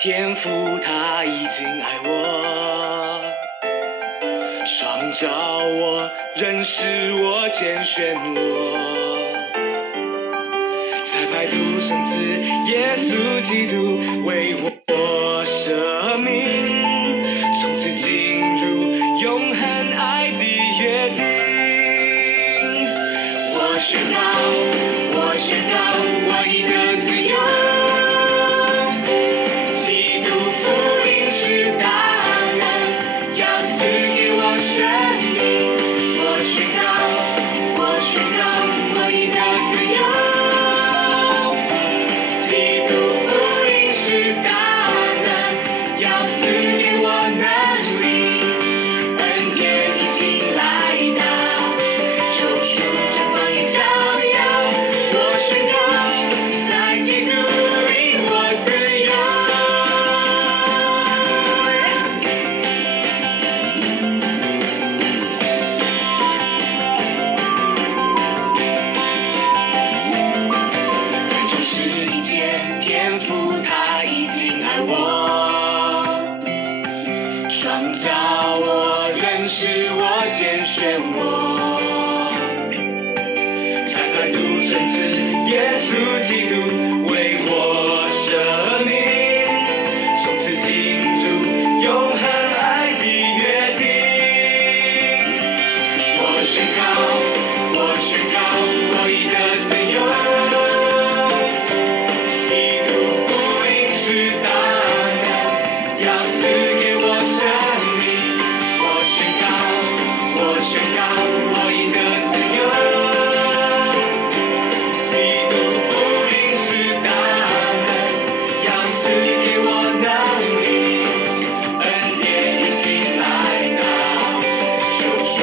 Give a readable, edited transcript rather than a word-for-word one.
天父他已经爱我，创造我，认识我，拣选我，才派独生子耶稣基督为我舍命，从此进入永恒爱的约定。我宣告，我宣告，我已得自由。基督福音是大能，要赐给我生命。我宣告，我宣告，我已得自由。基督福音是大能，要赐给我能力。恩典已经来到，救赎正方已照耀。我宣告，在基督里我自由。在创世以前，天父他已经爱我，创造我，认识我，拣选我，才派独生子耶稣基督为我舍命，从此进入永恒爱的约定。我宣告，我宣告，我已得自由。基督福音是大能，要赐给我生命。我宣告，我宣告，我已得自由。基督福音是大能，要赐给我能力。恩典已经来到，救赎